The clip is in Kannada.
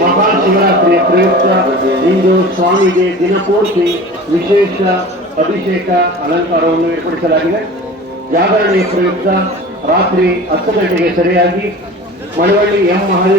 ಮಹಾಶಿವರಾತ್ರಿಯ ಪ್ರಯುಕ್ತ ಇಂದು ಸ್ವಾಮಿಗೆ ದಿನಪೂರ್ತಿ ವಿಶೇಷ ಅಭಿಷೇಕ ಅಲಂಕಾರವನ್ನು ಏರ್ಪಡಿಸಲಾಗಿದೆ. ಜಾಗರಣೆಯ ಪ್ರಯುಕ್ತ ರಾತ್ರಿ 10 ಗಂಟೆಗೆ ಸರಿಯಾಗಿ ಮಳವಳ್ಳಿ ಎಂ. ಮಹದೇಶ್ವರ